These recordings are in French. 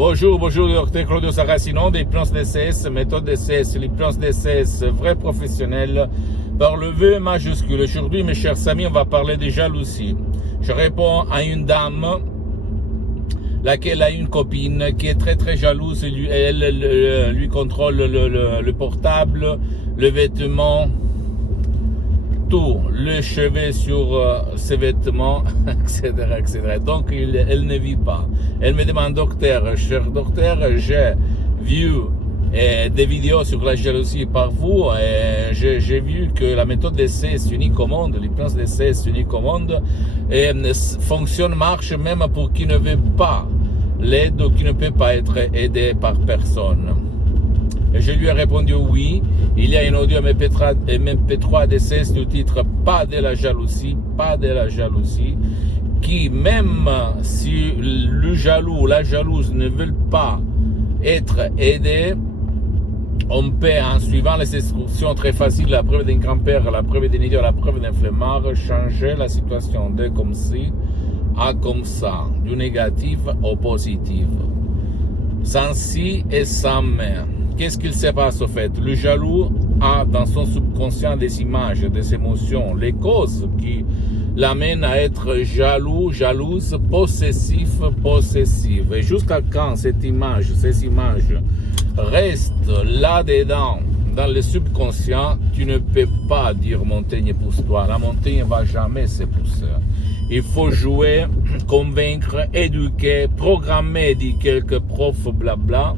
Bonjour, docteur Claudio Saracino, d'hypnose DCS, méthode DCS, l'hypnose DCS, vrai professionnel, par le V majuscule. Aujourd'hui, mes chers amis, on va parler de jalousie. Je réponds à une dame, laquelle a une copine qui est très jalouse, elle lui contrôle le portable, le vêtement, tout, le cheveu sur ses vêtements, etc. Donc, elle ne vit pas. Elle me demande, docteur, cher docteur, j'ai vu des vidéos sur la jalousie par vous, et j'ai vu que la méthode d'essai est unique au monde, l'hypnose d'essai est unique au monde, et fonctionne, marche même pour qui ne veut pas l'aide ou qui ne peut pas être aidé par personne. Et je lui ai répondu oui. Il y a une audio MP3 DCS du titre Pas de la jalousie, qui même si le jaloux ou la jalouse ne veulent pas être aidés, on peut, en suivant les instructions très faciles, la preuve d'un grand-père, la preuve d'un idiot, la preuve d'un flemmard, changer la situation de comme ci à comme ça, du négatif au positif, sans si et sans mais. Qu'est-ce qu'il se passe au fait? Le jaloux a dans son subconscient des images, des émotions, les causes qui l'amènent à être jaloux, jalouse, possessive. Et jusqu'à quand ces images restent là-dedans, dans le subconscient, tu ne peux pas dire montagne pousse-toi. La montagne ne va jamais se pousser. Il faut jouer, convaincre, éduquer, programmer, dit quelques profs, blabla.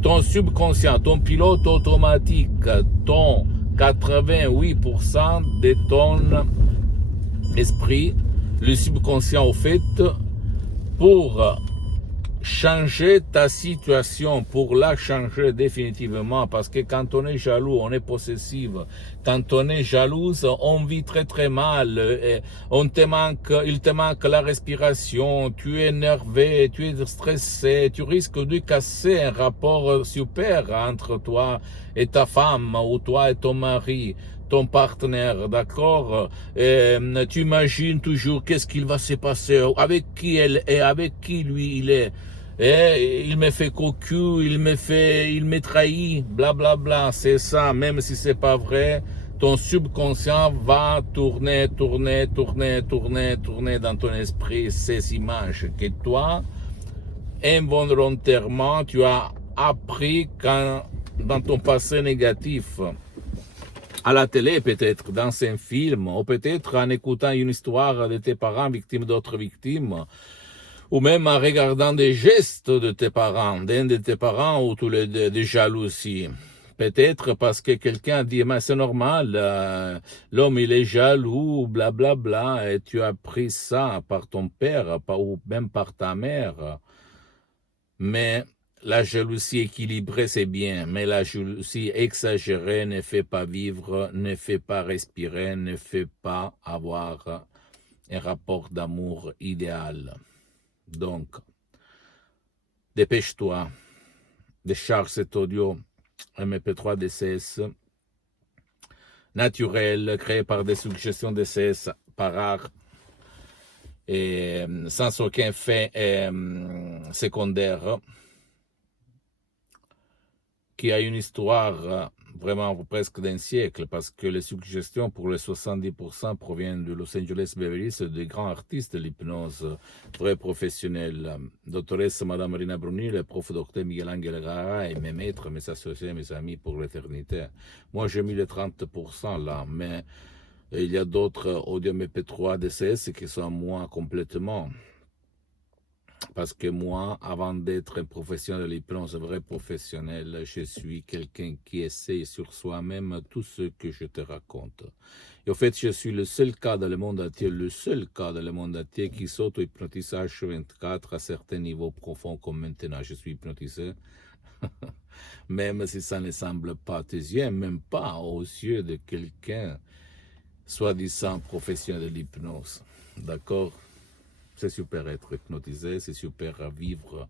Ton subconscient, ton pilote automatique, ton 88% de ton esprit, le subconscient au fait, pour changer ta situation, pour la changer définitivement, parce que quand on est jaloux, on est possessive, quand on est jalouse, on vit très mal, et il te manque la respiration, tu es énervé, tu es stressé, tu risques de casser un rapport super entre toi et ta femme, ou toi et ton mari, ton partenaire, d'accord? Tu imagines toujours qu'est-ce qu'il va se passer, avec qui elle est, avec qui lui il est. Et il me fait cocu, il me trahit, blablabla, c'est ça, même si c'est pas vrai, ton subconscient va tourner dans ton esprit ces images que toi, involontairement, tu as appris dans ton passé négatif, à la télé peut-être, dans un film, ou peut-être en écoutant une histoire de tes parents victimes d'autres victimes, ou même en regardant des gestes de tes parents, d'un de tes parents, ou tous les deux, de jalousie. Peut-être parce que quelqu'un dit, mais c'est normal, l'homme il est jaloux, blablabla, et tu as appris ça par ton père, ou même par ta mère. Mais la jalousie équilibrée, c'est bien, mais la jalousie exagérée ne fait pas vivre, ne fait pas respirer, ne fait pas avoir un rapport d'amour idéal. Donc, dépêche-toi, décharge cet audio MP3 DCS naturel, créé par des suggestions DCS par art et sans aucun fait secondaire, qui a une histoire vraiment presque d'un siècle, parce que les suggestions pour les 70% proviennent de Los Angeles Beverly Hills, des grands artistes de l'hypnose, vrais professionnels. Doctoresse Madame Marina Bruni, le prof docteur Miguel Angel Gara, et mes maîtres, mes associés, mes amis pour l'éternité. Moi, j'ai mis les 30% là, mais il y a d'autres audio MP3 DCS qui sont moi complètement. Parce que moi, avant d'être un professionnel de l'hypnose, un vrai professionnel, je suis quelqu'un qui essaie sur soi-même tout ce que je te raconte. Et au fait, je suis le seul cas dans le monde entier, qui s'auto-hypnotise H24 à certains niveaux profonds comme maintenant. Je suis hypnotisé, même si ça ne semble pas à tes yeux, même pas aux yeux de quelqu'un soi-disant professionnel de l'hypnose. D'accord? C'est super être hypnotisé, c'est super vivre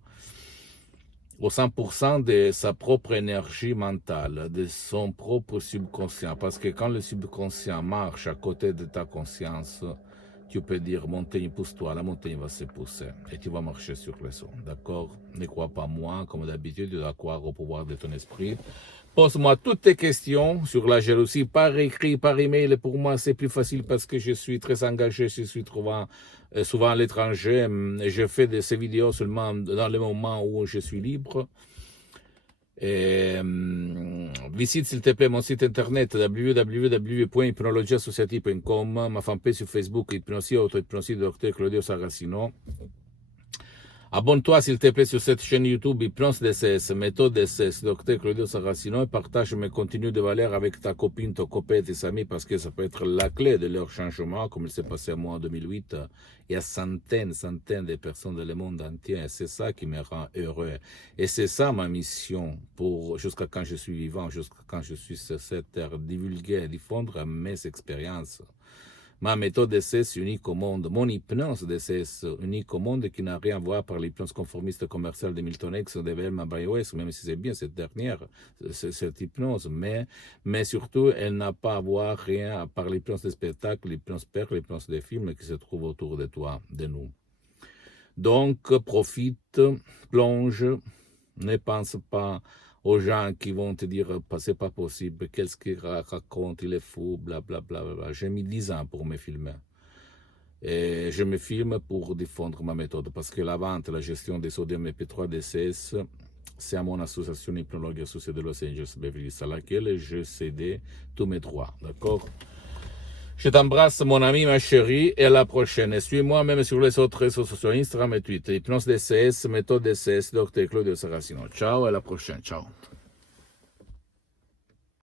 au 100% de sa propre énergie mentale, de son propre subconscient. Parce que quand le subconscient marche à côté de ta conscience, tu peux dire montagne, pousse-toi, la montagne va se pousser et tu vas marcher sur les eaux. D'accord? Ne crois pas moi, comme d'habitude, tu dois croire au pouvoir de ton esprit. Pose-moi toutes tes questions sur la jalousie par écrit, par email. Pour moi, c'est plus facile parce que je suis très engagé, je suis souvent à l'étranger. Je fais ces vidéos seulement dans les moments où je suis libre. Et, visite s'il te plaît mon site internet www.hypnologieassociative.com, ma fanpage sur Facebook, Hypnosie Auto-Hypnosie de Dr Claudio Saracino. Abonne-toi s'il te plaît sur cette chaîne YouTube Hypnose DCS, méthode DCS, Dr Claudio Saracino, et partage mes contenus de valeur avec ta copine, ton copain, tes amis, parce que ça peut être la clé de leur changement, comme il s'est passé à moi en 2008. Il y a centaines de personnes dans le monde entier, et c'est ça qui me rend heureux. Et c'est ça ma mission, jusqu'à quand je suis vivant, jusqu'à quand je suis sur cette terre, divulguer, diffondre mes expériences. Ma méthode DCS unique au monde, mon hypnose DCS unique au monde qui n'a rien à voir par l'hypnose conformiste commerciale de Milton X ou de Velma Biowes, même si c'est bien cette dernière, cette hypnose, mais surtout elle n'a pas à voir rien à part l'hypnose des spectacles, l'hypnose père, l'hypnose des films qui se trouvent autour de toi, de nous. Donc profite, plonge, ne pense pas aux gens qui vont te dire c'est pas possible, qu'est-ce qu'il raconte, il est fou, blablabla. Bla, bla, bla. J'ai mis 10 ans pour me filmer. Et je me filme pour défendre ma méthode parce que la vente, la gestion des sodium EP3 DCS, c'est à mon association Hypnologue associée de Los Angeles Beverly Hills à laquelle je cédais tous mes droits. D'accord? Je t'embrasse, mon ami, ma chérie, et à la prochaine. Et suis-moi même sur les autres réseaux sociaux, Instagram et Twitter. Hypnose DCS, méthode DCS, Dr Claudio Saracino. Ciao, et à la prochaine. Ciao.